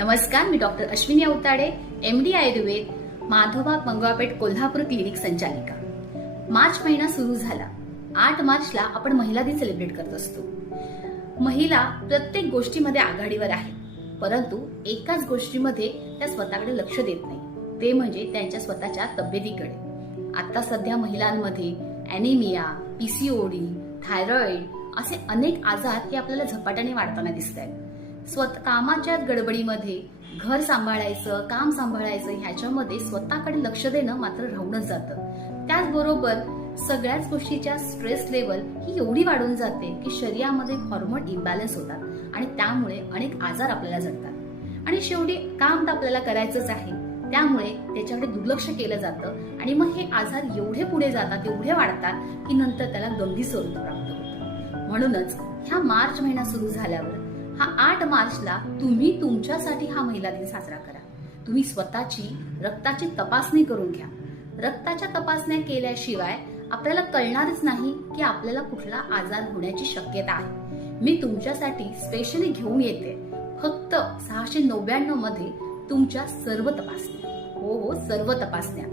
नमस्कार मी doctor Ashwini Awatade M D Ayurveda Madhava Mangalapeth Kolhapur clinic संचालिका. मार्च महिना सुरू झाला. आठ मार्चला आपण महिला दिन सेलिब्रेट करत असतो. महिला प्रत्येक गोष्टीमध्ये आघाडीवर आहे परंतु एकाच गोष्टीमध्ये त्या स्वतःकडे लक्ष देत नाही. ते म्हणजे त्यांच्या स्वतःच्या तब्येतीकडे. आता सध्या महिलांमध्ये अॅनिमिया पीसीओडी थायरॉइड असे अनेक आजार हे आपल्याला झपाट्याने वाढताना दिसत आहेत स्वत कामाच्या गडबडीमध्ये घर सांभाळायचं काम सांभाळायचं ह्याच्यामध्ये स्वतःकडे लक्ष देणं मात्र राहूनच जातं. त्याचबरोबर सगळ्याच गोष्टीच्या स्ट्रेस लेवल ही एवढी वाढून जाते की शरीरामध्ये हॉर्मोन इम्बॅलन्स होतात आणि त्यामुळे अनेक आजार आपल्याला जडतात आणि शेवटी काम तर आपल्याला करायचंच आहे. त्यामुळे त्याच्याकडे दुर्लक्ष केलं जातं आणि मग हे आजार एवढे पुढे जातात एवढे वाढतात की नंतर त्याला गंभीर स्वरूप प्राप्त होतं. म्हणूनच ह्या मार्च महिना सुरू झाल्यावर हा आठ मार्चला तुम्ही तुमच्यासाठी हा महिला दिन साजरा करा. तुम्ही स्वतःची रक्ताची तपासणी करून घ्या. रक्ताच्या तपासण्या केल्याशिवाय आपल्याला कळणारच नाही की आपल्याला कुठला आजार होण्याची शक्यता आहे. मी तुमच्यासाठी स्पेशली घेऊन येते. फक्त सहाशे नव्याण्णवमध्ये तुमच्या सर्व तपासण्या. हो हो सर्व तपासण्या.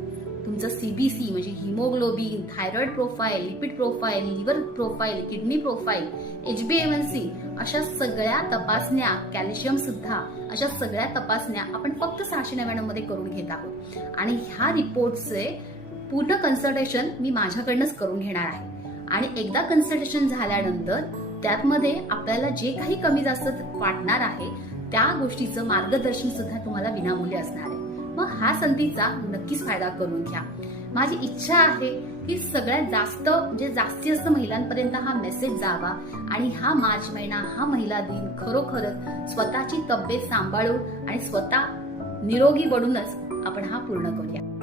तुमचं सीबीसी म्हणजे haemoglobin thyroid profile lipid profile liver profile kidney profile H B M N C अशा सगळ्या तपासण्या कॅल्शियम सुद्धा अशा सगळ्या तपासण्या आपण फक्त सहाशे नव्याण्णवमध्ये करून घेत आहोत. आणि ह्या रिपोर्टचे पूर्ण कन्सल्टेशन मी माझ्याकडनंच करून घेणार आहे. आणि एकदा कन्सल्टेशन झाल्यानंतर त्यामध्ये आपल्याला जे काही कमी जास्त वाटणार आहे त्या गोष्टीचं मार्गदर्शन सुद्धा तुम्हाला विनामूल्य असणार आहे. मग हा संधीचा नक्कीच फायदा करून घ्या. माझी इच्छा आहे की सगळ्यात जास्त म्हणजे जास्तीत जास्त महिलांपर्यंत हा मेसेज जावा आणि हा मार्च महिना हा महिला दिन खरोखरच स्वतःची तब्येत सांभाळून आणि स्वतः निरोगी बनूनच आपण हा पूर्ण करूया.